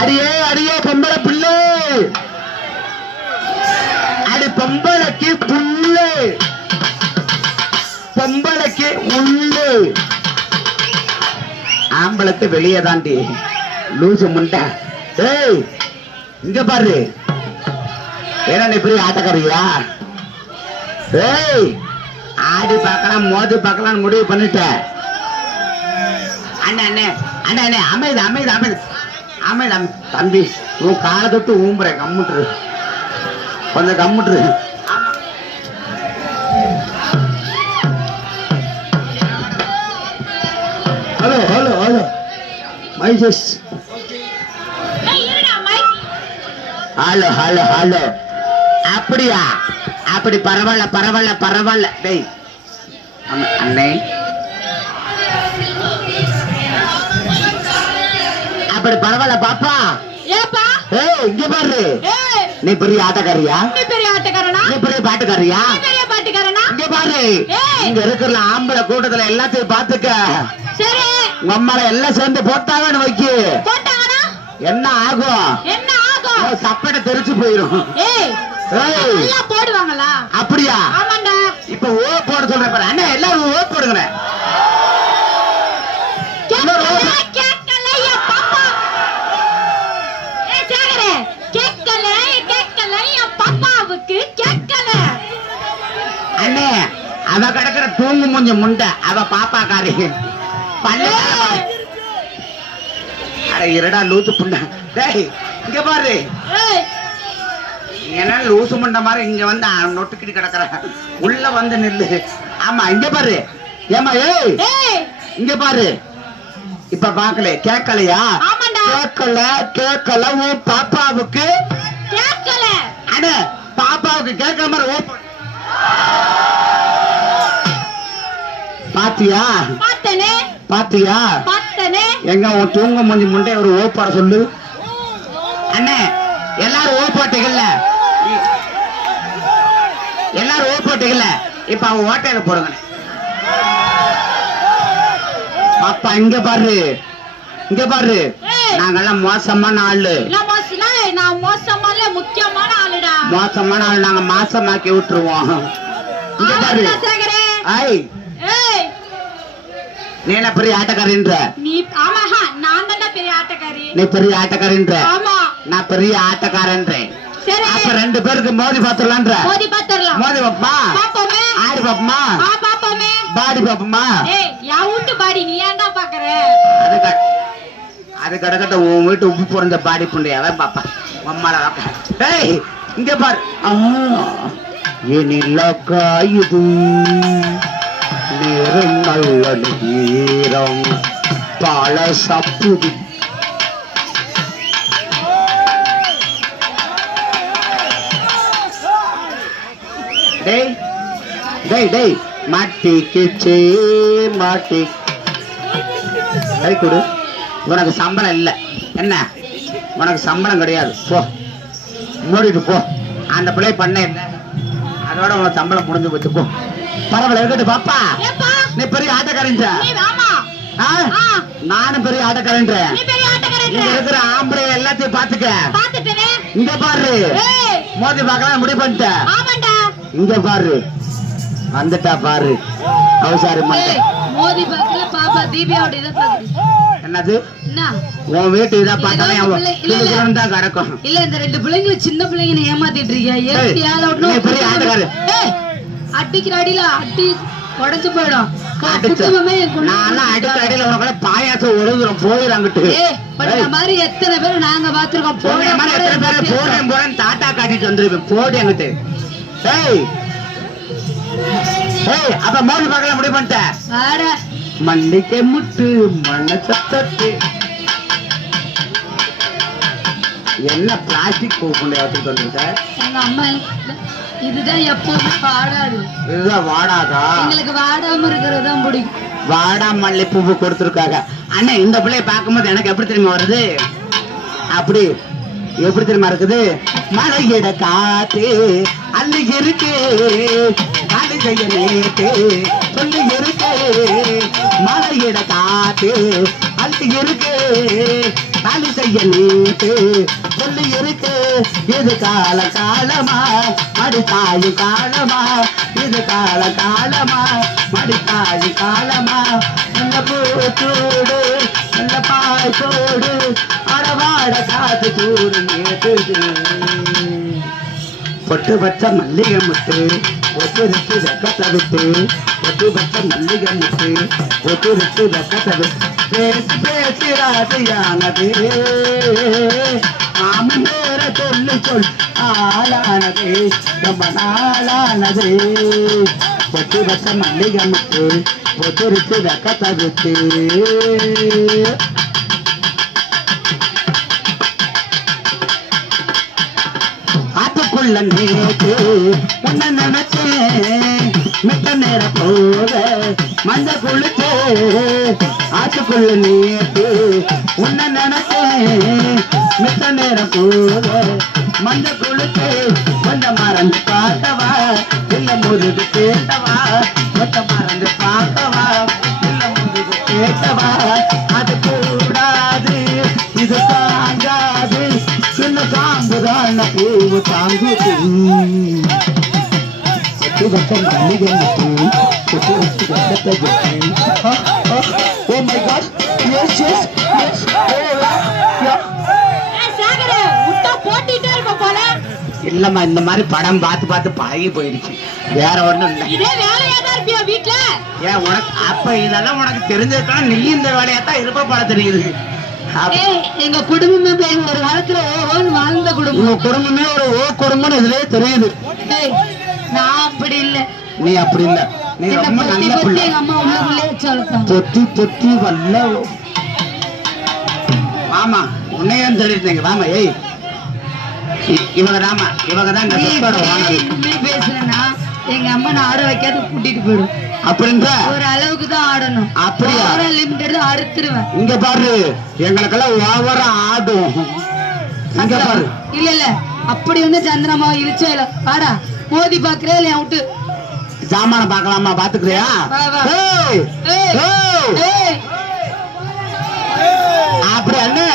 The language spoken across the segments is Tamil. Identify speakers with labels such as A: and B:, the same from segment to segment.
A: அடியே அடியே பொம்பளை பிள்ளை. அடி பொம்பளைக்கு புல்லு பொம்பளைக்கு உள்ளு. ஆம்பளத்து வெளியே தாண்டி. லூசு முண்டை. ஏய் இங்க பாரு. ஏன்னா நீ பெரிய ஆட்டக்காரியா? ஏய் ஆடி பார்க்கலாம் மோதி பார்க்கலாம் முடிவு பண்ணிட்ட. அண்ணே அண்ணே அண்ணே அண்ணே அமைது அமைது அமைது. அமைது அமை தம்பி உன் காலை தொட்டு ஊம்புறேன் கம்முட்டுரு. கொஞ்சம் கம்முட்டுரு. Hello hello hello. மைசஸ். Hello hello hello. அப்படியா? அப்படி பரவாயில்ல பரவாயில்ல பரவாயில்ல. டேய் அண்ண- அப்படி பரவாயில்ல பாப்பா.
B: ஏப்பா?
A: ஏய் இங்க பாரு. நீ பெரிய ஆட்டக்காரியா?
B: நீ பெரிய ஆட்டக்காரனா?
A: நீ பெரிய பாட்டுக்காரியா?
B: நீ பெரிய பாட்டுக்காரனா?
A: இங்க பாரு. இங்க இருக்கிற ஆம்பளை கூட்டத்துல எல்லாத்தையும் பாத்துக்க
B: சரி.
A: உங்க அம்மால எல்லாம் சேர்ந்து போட்டாங்கன்னு வைக்கு.
B: போட்டாங்கன்னா
A: என்ன ஆகும்?
B: என்ன ஆகும்?
A: சப்படை தெரிச்சு
B: ஏய் நல்லா போடுவாங்களா?
A: அப்படியா?
B: ஆமாண்டா.
A: இப்ப ஓ போட சொல்றேன் அண்ணா எல்லாரும் ஓ போடுங்க அண்ணே அவ கிடக்குற தூங்கு மூஞ்ச முண்டை அவ பாப்பாக்காரி. பல்ல
B: ஏய்,
A: அட இருடா லூசு புண்டை. டேய் இங்க பாரு.
B: ஏய்!
A: என்ன லூசு முண்டை மாதிரி இங்க வந்து நொட்டுக்கிட்டு கிடக்குற. உள்ள வந்து நில்லு. ஆமா இங்க பாரு. ஏமா ஏய்! இங்க பாரு. இப்ப பாக்கல கேட்கலையா? கேட்கல கேட்கல உன் பாப்பாவுக்கு.
B: கேட்கல.
A: அண்ணே பாப்பாவுக்கு கேட்கிற மாதிரி ஓ. பாத்தியா?
B: பார்த்தனே
A: பாத்தியா?
B: பார்த்தனே
A: எங்க உன் தூங்க மூஞ்சி முண்டை ஒரு ஓப்பாட சொல்லு. அண்ணே எல்லாரும் ஓ போட்டீங்கல்ல எல்லாரும் ஓ போட்டீங்கல்ல இப்ப அவன் ஓட்டையில போடுங்க பாப்பா இங்க பாரு. இங்க பாரு. நாங்கெல்லாம் மோசமான ஆளு.
B: நான் மோசமான முக்கியமான ஆளுடா.
A: மோசமான ஆளு நாங்க மாசமாக்கி விட்டுருவோம். இங்க பாரு.
B: ஏய்
A: நீ என்ன பெரிய ஆட்டக்காரின்ற
B: நீ ஆமாஹா நான் தான்டா பெரிய ஆட்டக்காரி.
A: நீ பெரிய ஆட்டக்காரின்ற
B: ஆமா.
A: நான் பெரிய ஆட்டக்காரன்றேன்
B: சரி.
A: அப்ப ரெண்டு பேருக்கு மோதி பாத்துடலான்ற
B: மோதி பாத்துறலாம்
A: மோதி பாப்பமா
B: பாப்போமே
A: ஆடி பாப்பமா
B: ஆ பாப்போமே
A: பாடி பாப்பமா
B: ஏய் யா வீட்டு பாடி நீ ஏன்டா பாக்குற
A: அது அது கிடக்கட்ட உன் வீட்டு உப்பு புரிஞ்ச பாடி புண்டையாவே பாப்பா அம்மால வாக்க ஏய் இங்க பாரு. ஆ, எனில காயுது நல்ல நீரம் பல சப்புது. டேய் டேய் டேய். மாட்டிக்கிச்சே மாட்டி. கை கொடு. உனக்கு சம்பளம் இல்லை. என்ன? உனக்கு சம்பளம் கிடையாது. போ. மூடிட்டு போ. அந்த பிள்ளை பண்ண இல்லை அதோட உனக்கு சம்பளம் முடிஞ்சு போச்சு. பரவாயில்ல இருக்கட்டும் பாப்பா. நீ பெரிய ஆட்டக்காரன்ற
B: நீ ஆமா
A: ஆ?
B: ஆ.
A: நானும் பெரிய
B: ஆட்டக்காரன்
A: இருக்கிற ஆம்பளை எல்லாத்தையும் பாத்துக்க. இங்க பாரு. மோதி பார்க்கலாம் முடிவு பண்ணிட்டேன்.
B: ஆமாண்டா.
A: இங்க பாரு. வந்துட்டா பாரு. அவசாரி
C: மோதி பக்கத்துல பாப்பா தீபியாவோட இதை
A: என்னது?
C: என்ன?
A: உன் வீட்டு இதை பார்த்தாலே
C: ஏதோ
A: அவன்
C: பிள்ளை- இல்ல, இல்ல.
A: கிளுகிளுன்னு தான் கிடக்கும்.
C: இல்ல இந்த ரெண்டு பிள்ளைங்களை சின்ன பிள்ளைங்க ஏமாத்திட்டு இருக்கியா?
A: நீ பெரிய ஆட்டக்காரு.
C: அடிக்கிற அடியில அடி உடைஞ்சு போயிடும். குண்டு
A: நான்லாம் அடிக்க அடியில உனக்குள்ள பாயாசம் ஒழுகுறோம்
C: இந்த மாதிரி எத்தனை பேர் நாங்க பாத்துருக்கோம்
A: போன மாதிரி எத்தனை பேரை போறேன் போறேன் தாத்தா காட்டிட்டு வந்துருவேன். போடி அங்கிட்டு. ஏய். ஏய் அப்ப மோதி பார்க்கலாம் முடிவு பண்ணிட்டேன் மண்ணிக்கை முட்டு மண்ண சத்தத்து என்ன பிளாஸ்டிக் பூ கொண்டு வச்சுட்டு வந்திருக்க?
C: எங்க அம்மா எனக்கு இதுதான் எப்பவுமே வாடாது.
A: இதுதான் வாடாதா?
C: எங்களுக்கு வாடாம இருக்கிறது தான் பிடிக்கும்.
A: வாடா மல்லி பூவு கொடுத்துருக்காங்க. அண்ணா இந்த பிள்ளைய பார்க்கும்போது எனக்கு எப்படி தெரியுமா வருது? அப்படி. எப்படி தெரியுமா இருக்குது? மலையிட காத்து அள்ளி இருக்கு. அழுகைய நேத்து சொல்லி இருக்கு. மலையிட காத்து அள்ளி இருக்கு. செய்ய நீட்டு சொல்லி இருக்கு. இது கால காலமா? மடித்தாயு காலமா? இது கால காலமா? மடித்தாயு காலமா? நல்ல பூச்சூடு நல்ல பாய்ச்சோடு சோடு அடவாட காத்து சூடு நேற்று பொட்டு பச்ச மல்லிகை முட்டு ஒட்டு ரெட்டு வெக்கத்தை விட்டு பொட்டு பச்ச மல்லிகை முட்டு ஒட்டு ரெட்டு வெக்கத்தை விட்டு பேசி பேசி ராசியானது மாமன் பேர சொல்லி சொல் ஆளானது ரொம்ப நாளானது பொட்டு பச்ச மல்லிகை முட்டு ஒட்டு ரெட்டு வெக்கத்தை விட்டு ஆத்துக்குள்ள நேற்று உன்னை நினைச்சேன். மித்த நேரம் போக மஞ்ச குளிச்சு ஆத்துக்குள்ள நேற்று உன்னை நினைச்சேன். மித்த நேரம் போக மஞ்ச குளிச்சு கொஞ்சம் மறந்து பார்த்தவா இல்ல முதுகு கேட்டவா மொத்த மறந்து பார்த்தவா இல்ல கேட்டவா அது கூடாது இது
B: விட்டா போட்டிட்டே இருப்ப போல
A: இல்லம்மா இந்த மாதிரி படம் பார்த்து பார்த்து பழகி போயிடுச்சு. வேற ஒண்ணும் இல்லை.
B: இதே வேலையா தான் இருப்பியா வீட்டுல
A: ஏன் உனக்கு அப்ப இதெல்லாம் உனக்கு தெரிஞ்சிருக்கலாம் நீ இந்த வேலையா தான் இருப்ப பட தெரியுது.
C: எங்க குடும்பமே ஒரு காலத்துல ஓஹோன்னு வாழ்ந்த குடும்பம்.
A: உங்க குடும்பமே ஒரு ஓ குடும்பம்னு இதுலயே தெரியுது.
C: நான் அப்படி இல்ல.
A: நீ அப்படி இல்ல. நீ ரொம்ப நல்ல பிள்ளை. பொத்தி பொத்தி வல்ல ஆமா உன்னையும் தெரியுதுங்க வாமா ஏய். இவங்க தாமா இவங்க தான் இந்த
C: பேசுறேன்னா எங்க அம்மா நான் ஆட வைக்காத கூட்டிட்டு போயிடும்
A: அப்படின்ற
C: ஒரு அளவுக்கு தான் ஆடணும்.
A: அப்படியா?
C: லிமிட்டட் அறுத்துருவேன்.
A: இங்க பாரு எங்களுக்கெல்லாம் ஓவரா ஆடும். இங்க பாரு.
C: இல்ல இல்ல. அப்படி வந்து சந்திரமாவை இழிச்சே இல்ல வாடா மோதி பாக்குறே இல்ல விட்டு?
A: சாமான பார்க்கலாமா? பாத்துக்கிறியா அப்படி அண்ணே?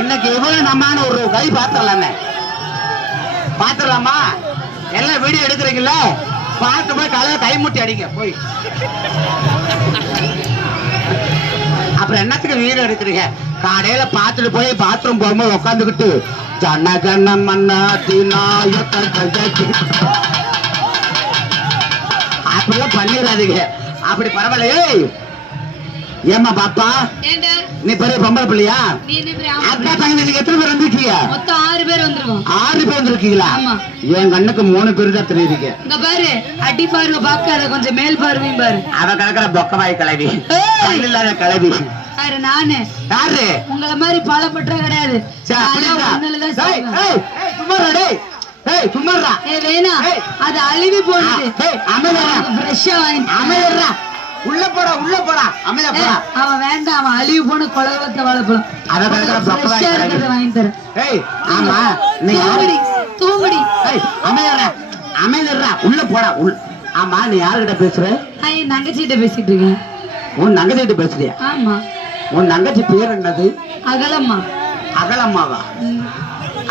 A: இன்னைக்கு இவ்வளவு நம்மான ஒரு கை பாத்திரலாண்ணே பாத்திரலாமா எல்லாம் வீடியோ எடுக்கிறீங்கல்ல பார்த்து போய் கலைய கை முட்டி அடிங்க போய். அப்புறம் என்னத்துக்கு வீரம் எடுக்கிறீங்க? காலையில பார்த்துட்டு போய் பாத்ரூம் போகும்போது உட்காந்துக்கிட்டு ஜன ஜன மன்னா தினாயத்த அப்படிலாம் பண்ணிடாதீங்க. அப்படி பரவாயில்ல ஏய் ஏம்மா பாப்பா? நீ பெரிய பொம்பளை பிள்ளையா? அக்கா தங்கச்சி நீங்க எத்தனை பேர் வந்திருக்கீங்க?
C: மொத்தம் ஆறு பேர் வந்திருக்கோம்
A: ஆறு பேர் வந்திருக்கீங்களா. என் கண்ணுக்கு மூணு பேர் தான் தெரியுறீங்க
C: இங்க பாரு அடி பார்வை பார்க்காத கொஞ்சம் மேல் பார்வையும் பாரு.
A: அவ கிடக்குற பொக்கவாய் கிளவி. இல்லாத கிளவி.
C: பாரு நானு.
A: யாரு?
C: உங்களை மாதிரி கிடையாது.
A: சும்மாடா. ஏய்
C: வேணா.
A: ஏய்.
C: அது அழுவி போனது.
A: இரு.
C: ஃப்ரெஷ்ஷா வாங்கி
A: அமைதியா இரு. உள்ள போடா உள்ள போடா அமைதியா போடா.
C: அவன் வேண்டாம் அவன் அழுவி போன குலவத்த வாழைப்பழம்
A: அத கிளவி
C: வாங்கி தரேன்.
A: ஏய் ஆமா நீ யாரு?
C: தூங்குடி.
A: ஏய் அமைதியா அமைதியா உள்ள போடா உள்ள ஆமா நீ யாருகிட்ட பேசுற?
C: நான் என் தங்கச்சிகிட்ட பேசிட்டு இருக்கேன்.
A: உன் தங்கச்சிகிட்ட பேசுறியா?
C: ஆமா.
A: உன் தங்கச்சி பேர் என்னது?
C: அகலம்மா.
A: அகலம்மாவா?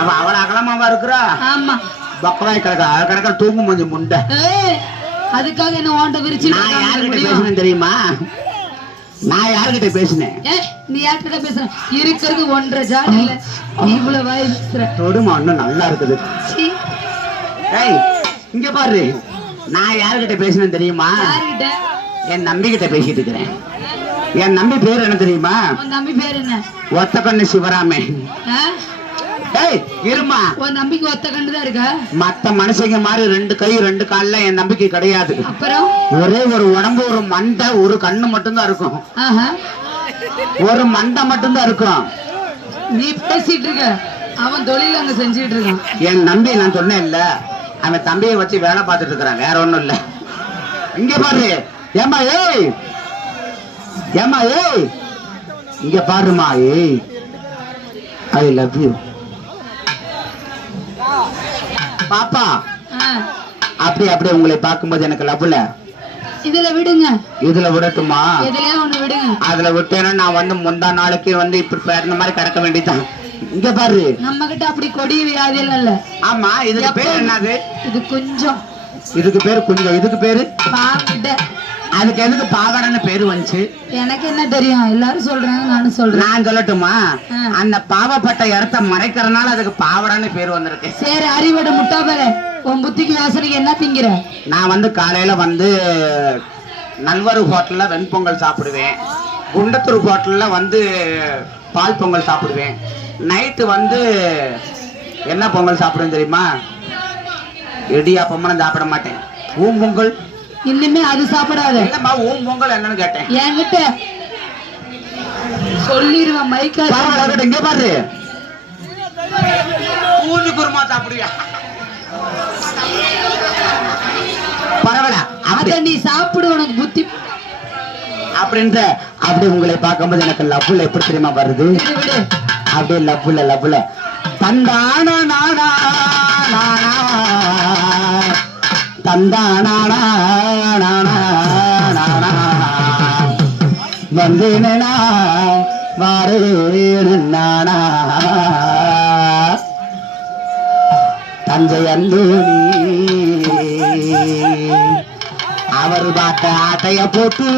A: அவ அவள அகலமாவா இருக்கிறா?
C: ஆமா.
A: பக்கவாய் கிடக்கா கிடக்க தூங்கும் கொஞ்சம் முண்டை.
C: அதுக்காக என்ன ஓண்ட விரிச்சு
A: நான் யாருகிட்ட பேசினேன் தெரியுமா? நான் யாருகிட்ட பேசினேன்?
C: நீ யார்கிட்ட பேசுற இருக்கிறது ஒன்றரை ஜாடி இல்ல இவ்வளவு வாய் பேசுற
A: தொடுமா இன்னும் நல்லா இருக்குது.
C: சீ,
A: ஏய் இங்க பாரு. நான் யாருகிட்ட பேசினேன் தெரியுமா? என் நம்பி கிட்ட பேசிட்டு இருக்கிறேன். என் நம்பி பேர் என்ன தெரியுமா?
C: தம்பி பேர் என்ன?
A: ஒத்த கண்ணு சிவராமே இருமா.
C: உன் தம்பிக்கு ஒத்த கண்டு தான் இருக்கா?
A: மத்த மனுஷங்க மாதிரி ரெண்டு கை ரெண்டு கால்ல என் நம்பிக்கை கிடையாது.
C: அப்புறம்?
A: ஒரே ஒரு உடம்பு ஒரு மண்டை ஒரு கண்ணு மட்டும்தான் இருக்கும். ஒரு மண்டை மட்டும்தான் இருக்கும்.
C: நீ பேசிட்டு இருக்க. அவன் தொழில் அங்க செஞ்சுட்டு இருக்கான்.
A: என் நம்பி நான் சொன்னேன் இல்ல அவன் தம்பியை வச்சு வேலை பார்த்துட்டு இருக்கிறான் வேற ஒண்ணும் இல்ல. இங்க பாரு. ஏமா ஏய். ஏமா ஏய். இங்க பாருமா ஏய். ஐ லவ் யூ பாப்பா. அப்படி அப்படியே உங்களை பார்க்கும்போது எனக்கு லவ்ல
C: இதுல விடுங்க.
A: இதுல விடட்டுமா?
C: எதுலயா ஒண்ணு விடுங்க.
A: அதுல விட்டேன்னா நான் வந்து முந்தா நாளைக்கு வந்து இப்படி பிறந்த மாதிரி கிடக்க வேண்டியதுதான். இங்க பாரு.
C: நம்ம கிட்ட அப்படி கொடிய வியாதி இல்ல.
A: ஆமா இதுக்கு பேர் என்னது?
C: இது கொஞ்சம்.
A: இதுக்கு பேர் கொஞ்சம். இதுக்கு பேரு?
C: பாக்கிட்ட
A: அதுக்கு எதுக்கு பாவாடைன்னு பேரு வந்துச்சு?
C: எனக்கு என்ன தெரியும்? எல்லாரும் சொல்றாங்க நானும் சொல்றேன்.
A: நான் சொல்லட்டுமா. அந்த பாவப்பட்ட இடத்த மறைக்கிறதுனால அதுக்கு பாவாடைன்னு பேர் வந்திருக்கு.
C: சரி அறிவடு முட்டாபல உன் புத்திக்கு வாசனைக்கு என்ன திங்கிற?
A: நான் வந்து காலையில வந்து நல்வரு ஹோட்டல்ல வெண்பொங்கல் சாப்பிடுவேன். குண்டத்தூர் ஹோட்டல்ல வந்து பால் பொங்கல் சாப்பிடுவேன். நைட்டு வந்து என்ன பொங்கல் சாப்பிடுவேன் தெரியுமா? இடியாப்பம்லாம் சாப்பிட மாட்டேன். ஊம் பொங்கல்
C: இன்னுமே அது சாப்பிடாத.
A: இல்லம்மா ஊம் பொங்கல் என்னன்னு கேட்டேன்.
C: என்கிட்ட சொல்லிருவேன் மைக்கா.
A: பரவாயில்ல, இங்க பாரு. பூஜை குருமா சாப்பிடுவியா? பரவாயில்ல
C: அத நீ சாப்பிடு உனக்கு புத்தி.
A: அப்படின்ற அப்படி உங்களை பார்க்கும்போது எனக்கு லவ்ல எப்படி தெரியுமா வருது? அப்படியே லவ்ல லவ்ல தந்தான நானா நானா. தந்தானா வந்தேனா வாரேனு நானா தஞ்சை அவர் பார்த்த ஆட்டைய போட்டு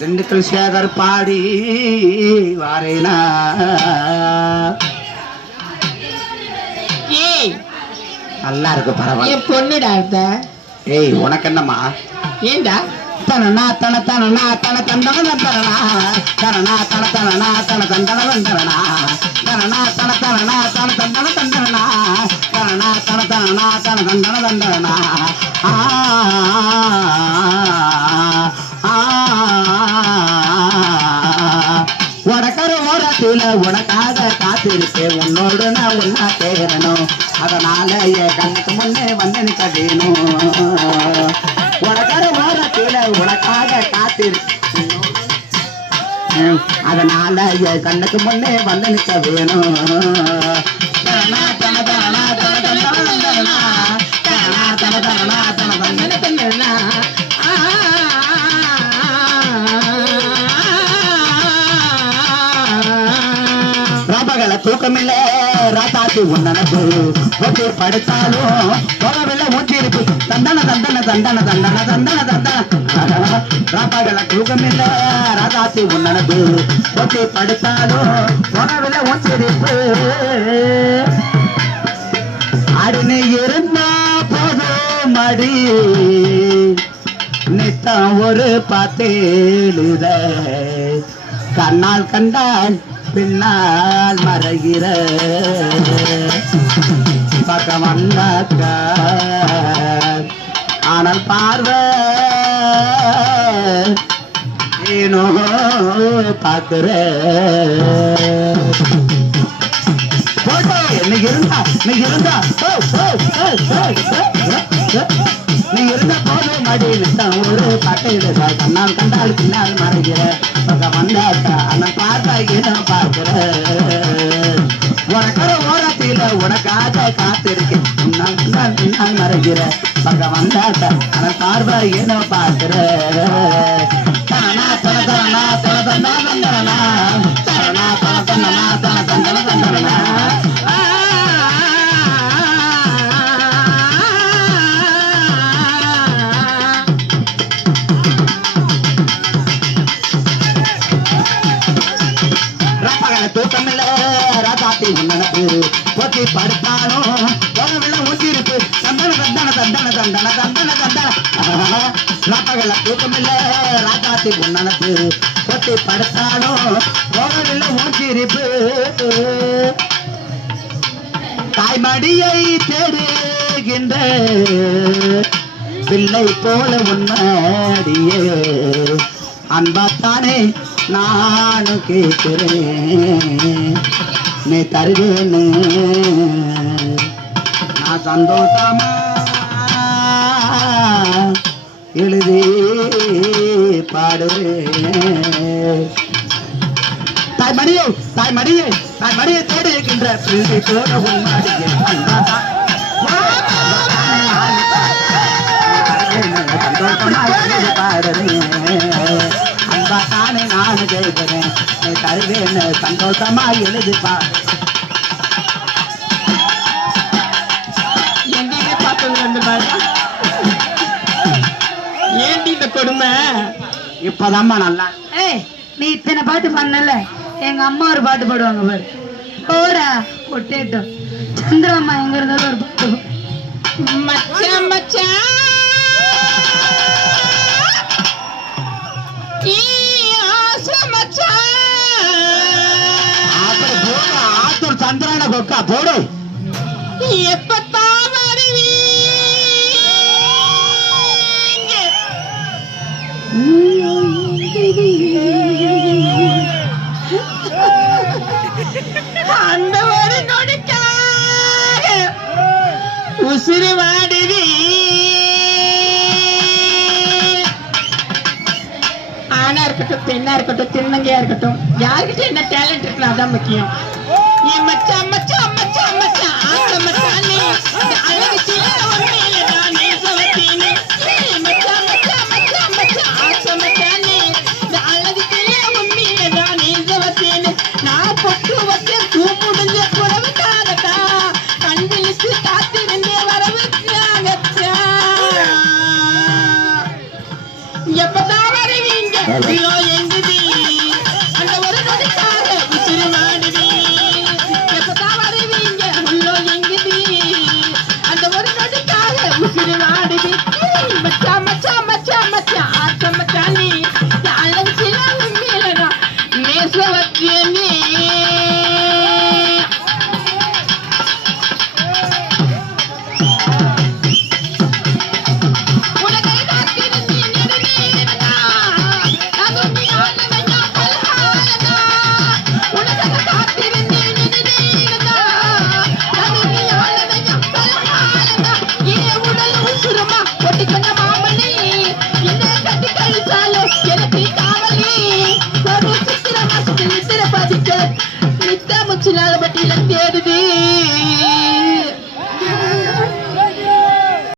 A: திண்டுக்கல் சேகர் பாடி வாரேனா. நல்லா இருக்கு பரவாயில்ல.
C: என் பொண்ணுடா இந்த
A: ஏய் உனக்கு என்னம்மா
C: ஏண்டா?
A: தனனா தன தனனா தன தந்தன தனனா தனனா தன தனனா தன தந்தன தந்தனா தனனா தன தனனா தன தந்தன தந்தனா தனனா தன தனனா தன தந்தன தந்தனா ஆ. உனக்கர ஓரத்துல உனக்காக காத்திருக்கேன். உன்னோடு நான் ஒன்னா சேரணும். அதனால என் கண்ணுக்கு முன்னே வந்து நிக்கணும் வேணும் உனக்கர ஓரத்துல உனக்காக காத்திரு. அதனால என் கண்ணுக்கு முன்னே வந்து நிக்க வேணும் தரணா, தன, ராத்தாத்தி உன்னனது ஒட்டி படுத்தாலும் போகவில்ல மூச்சிருப்பு தந்தன தந்தன தந்தன தந்தன தந்தன தந்தன. ராப்பாடல தூக்கமில்ல ராதாத்தி உன்னனது ஒட்டி படுத்தாலும் போகவில்ல மூச்சிருப்பு அடினு இருந்தா போதும் மடி. நித்தம் ஒரு பத்தேழுத. கண்ணால் கண்டால் பின்னால் மறைகிற பக்கம் வந்தாக்கா ஆனால் பார்வை ஏனோ பார்க்கிற நீ இருந்தா நீ இருந்தா நீ இருந்தா போதும் மடியில் நித்தம் ஒரு பட்டையிட கண்ணால் கண்டால் பின்னால் மறைகிற பக்கம் வந்தாக்கா அண்ணன் பார்த்தா என்ன பார்க்கிற உனக்கிற ஓரத்தில உனக்காக காத்திருக்கேன் உன்னால் கண்டால் பின்னால் மறைகிற பக்கம் வந்தாக்கா அண்ணன் பார்வை என்ன பார்க்கிற தானா தன தரணா தன தந்தன தந்தனா தரணா தன ராதாத்தி உன்னனக்கு போத்தி படுத்தாலும் போகவில்லை ஊத்திருக்கு சந்தன தந்தன தந்தன தந்தன தந்தன தந்தன ராப்பகல தூக்கமில்ல ராதாத்தி உன்னனக்கு போத்தி படுத்தாலும் போகவில்லை ஊத்திருப்பு தாய்மடியை தேடுகின்ற பிள்ளை போல உன்னாடியே. அன்பாத்தானே நானும் கேட்கிறேன். நீ தருவேன்னு நான் சந்தோஷமா எழுதி பாடுவேன் தாய்மடியே தாய்மடியே தாய்மடியை தேடுகின்ற பிள்ளை போல உன்னாடியே அன்பாத்தா சந்தோஷமா எழுதி பாடுறேன். தானே நான் கேட்கிறேன். நீ தருவேன்னு சந்தோஷமா எழுதி பாடு
D: எங்கேயுமே பார்த்தது வந்து பாரு ஏன்டி இந்த கொடுமை?
A: இப்பதாம்மா நல்லா
C: ஏய் நீ இத்தனை பாட்டு பண்ணல. எங்க அம்மா ஒரு பாட்டு பாடுவாங்க பாரு. போடா கொட்டேட்டும் சந்திரம்மா எங்க இருந்தாலும் ஒரு பாட்டு பாடு.
D: மச்சான் மச்சான்
A: கொக்கா போடு
D: எப்பத்தான் அந்த ஒரு நொடிக்காக உசிறு வாடுவி ஆனா இருக்கட்டும் பெண்ணா இருக்கட்டும் திருநங்கையா இருக்கட்டும் யாருக்கிட்ட என்ன டேலண்ட் இருக்குன்னு அதான் முக்கியம். என் மச்சான் மச்சான்